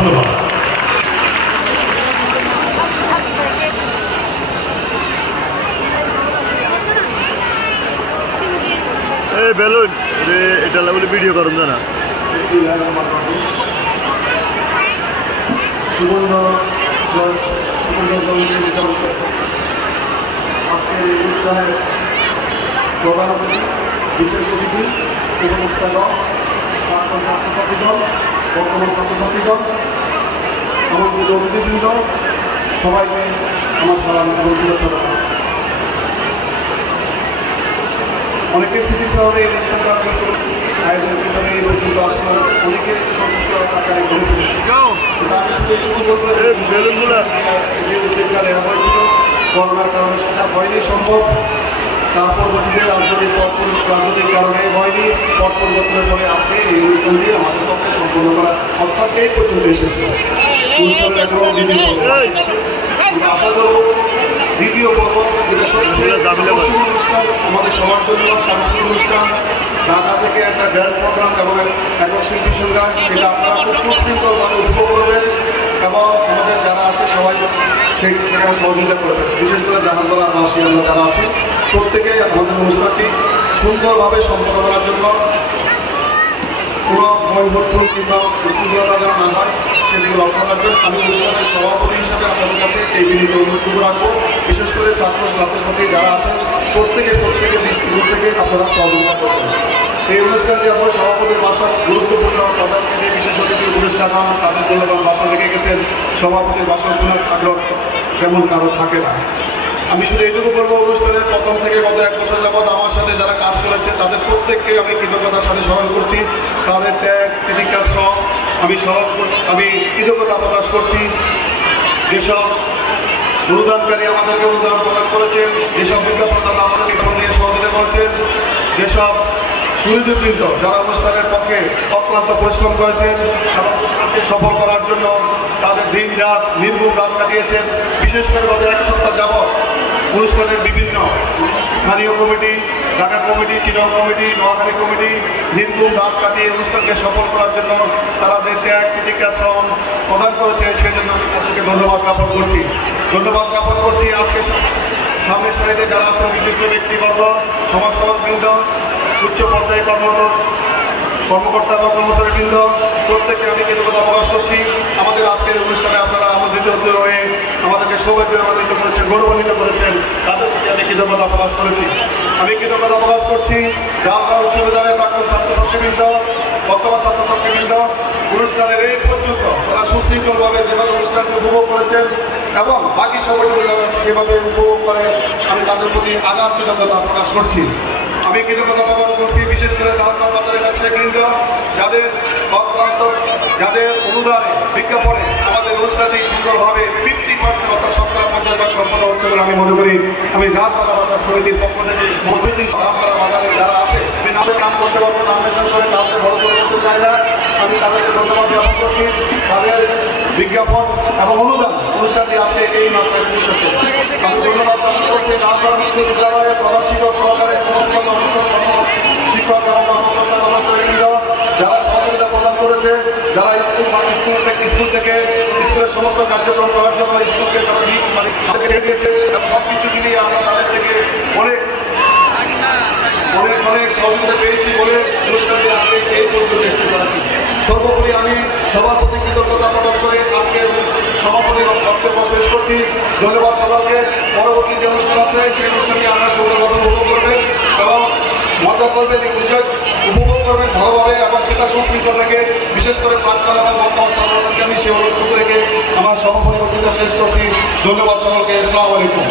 ধন্যবাদ। বেলুন এটা বলে ভিডিও করুন না আজকে এই অনুষ্ঠানের প্রধান অতিথি বিশেষ অতিথি উপদেষ্টাগণ প্রাক্তন ছাত্রছাত্রীগণ বর্তমান ছাত্রছাত্রীগণ এমনকি অতিথিবৃন্দ সবাইকে আমার সালাম এবং শুভেচ্ছা জানাচ্ছি। অনেকে স্মৃতি শহরে এই অনুষ্ঠানটা আয়োজন করে এই পর্যন্ত আসলে অনেকে সংযুক্ত আকারে গড়ে তুলেছে। আমি শুধু এইটুকু বলবো যে উদ্যোগটা নেওয়া হয়েছিল করোনার কারণে সেটা হয়নি সম্ভব। তার পরবর্তীতে রাজনৈতিক কারণে হয়নি। পট পরিবর্তনের পরে আজকে এই অনুষ্ঠানটি আমাদের পক্ষে সম্পন্ন করা অর্থাৎ এই পর্যন্ত এসেছে। অনুষ্ঠানের এখনও দ্বিতীয় পর্ব আশা করব দ্বিতীয় পর্ব যেটা সবচেয়ে অনুষ্ঠান আমাদের সবার জন্য সাংস্কৃতিক অনুষ্ঠান ঢাকা থেকে একটা গ্র্যান্ড প্রোগ্রাম এবং একক শিল্পী সংজ্ঞা সেটা আপনারা খুব সুশৃঙ্খলভাবে উপভোগ করবেন এবং আমাদের যারা আছে সবাই সেখানে সহযোগিতা করবেন। বিশেষ করে জাহানতলা বাসী আমরা যারা আছি প্রত্যেকে আমাদের অনুষ্ঠানটি সুন্দরভাবে সম্পন্ন করার জন্য কোনো বৈভট্টুর কিংবা বিশৃঙ্খলতা যেন না হয় সেদিকে লক্ষ্য রাখবেন। আমি অনুষ্ঠানের সভাপতি হিসাবে আপনাদের কাছে এই বিনীত অনুরোধটুকু রাখবো। বিশেষ করে প্রাক্তন ছাত্রছাত্রী যারা আছেন প্রত্যেকের দৃষ্টিকোণ থেকে আপনারা সহযোগিতা করবেন। এই অনুষ্ঠানটি আসলে সভাপতির বাসার গুরুত্বপূর্ণ প্রধান অতিথি বিশেষ অতিথি উপদেষ্টাগণ তাদের মূল্যবান ভাষণ রেখে গেছেন। সভাপতির ভাষণ শোনার আগ্রহ তেমন কারো থাকে না। আমি শুধু এইটুকু বলবো অনুষ্ঠানের প্রথম থেকে গত 1 বছর যাবৎ আমার সাথে যারা কাজ করেছে তাদের প্রত্যেককে আমি কৃতজ্ঞতার সাথে স্মরণ করছি। তাদের ত্যাগ প্রতিজ্ঞা শ্রম আমি কৃতজ্ঞতা প্রকাশ করছি। যেসব অনুদানকারী আমাদেরকে অনুদান প্রদান করেছেন, যেসব বিজ্ঞাপনদাতা আমাদেরকে নিয়ে সহযোগিতা করেছেন, যেসব সুহৃদবৃন্দ যারা অনুষ্ঠানের পক্ষে অক্লান্ত পরিশ্রম করেছেন এবং অনুষ্ঠানকে সফল করার জন্য তাদের দিন রাত নির্মূল রাত কাটিয়েছেন। বিশেষ করে গত 1 সপ্তাহ যাবৎ অনুষ্ঠানের বিভিন্ন স্থানীয় committee, Dhaka committee, Chittagong committee, Noakhali committee নির্মূল রাত কাটিয়ে অনুষ্ঠানকে সফল করার জন্য তারা যে ত্যাগ প্রতিজ্ঞা শ্রম প্রদান করেছে সেজন্য আমি তাদেরকে ধন্যবাদ জ্ঞাপন করছি। আজকে সামনের সারিতে যারা আছেন বিশিষ্ট ব্যক্তিবর্গ, সমাজসেবকবৃন্দ, উচ্চ পর্যায়ে কর্মকর্তা এবং কর্মচারীবৃন্দ প্রত্যেককে আমি কৃতজ্ঞতা প্রকাশ করছি। আমাদের আজকের অনুষ্ঠানে আপনারা আমন্ত্রিত হয়ে আমাদেরকে সৌভাগ্যবান্বিত করেছেন, গৌরবান্বিত করেছেন, তাদের প্রতি আমি কৃতজ্ঞতা প্রকাশ করছি। জালনা উচ্চ বিদ্যালয়ের প্রাক্তন ছাত্রছাত্রীবৃন্দ, বর্তমান ছাত্রছাত্রীবৃন্দ অনুষ্ঠানের এই পর্যন্ত তারা সুশৃঙ্খলভাবে যেভাবে অনুষ্ঠানকে উপভোগ করেছেন এবং বাকি সবাইগুলো সেভাবে উপভোগ করে আমি তাদের প্রতি আগাম কৃতজ্ঞতা প্রকাশ করছি। আমি কৃতজ্ঞতা প্রকাশ করছি বিশেষ করে জাহাজগঞ্জ বাজারের ব্যবসায়ীবৃন্দ যাদের অনুদানে বিজ্ঞাপনে আমাদের অনুষ্ঠানটি সুন্দরভাবে 50% অর্থাৎ 50% সম্পন্ন হচ্ছে বলে আমি মনে করি। আমি জাহাজগঞ্জ বাজার সমিতির পক্ষ থেকে জাহাজগঞ্জ বাজারে যারা আছে আমি নাম করতে পারবো, নাম মেশন করে কাউকে বড় করতে চাই না। আমি তাদেরকে ধন্যবাদ জ্ঞাপন করছি। তাদের বিজ্ঞাপন এবং অনুদান অনুষ্ঠানটি আজকে এই মাত্রায় পৌঁছেছে। আমি ধন্যবাদ জ্ঞাপন করছি জাহাজগঞ্জ বিশ্ববিদ্যালয়ের প্রধান শিক্ষক সহকারে সমস্ত শিক্ষক এবং কর্মকর্তা কর্মচারীবৃন্দ যারা সহযোগিতা প্রদান করেছে, যারা স্কুলের সমস্ত কার্যক্রম করার জন্য স্কুলকে তারা দিয়েছে, সব কিছু মিলিয়ে আমরা তাদের থেকে অনেক সহযোগিতা পেয়েছি বলে অনুষ্ঠানটি আজকে এই পর্যন্ত এসে করেছি। সর্বোপরি আমি সবার প্রতি কৃতজ্ঞতা প্রকাশ করে আজকে সভাপতির বক্তব্য শেষ করছি। ধন্যবাদ সবাইকে। পরবর্তী যে অনুষ্ঠান আছে সেই অনুষ্ঠানটি আমরা সুন্দরভাবে উপভোগ করবেন এবং মজা করবেন, উপভোগ করবেন ভালোভাবে এবং সেটা সুশৃঙ্খল রেখে বিশেষ করে প্রাক্তন এবং বর্তমান ছাত্রছাত্রীকে আমি সে অনুরোধ রেখে আমার সভাপতি বক্তৃতা শেষ করছি। ধন্যবাদ সকলকে। আসসালামু আলাইকুম।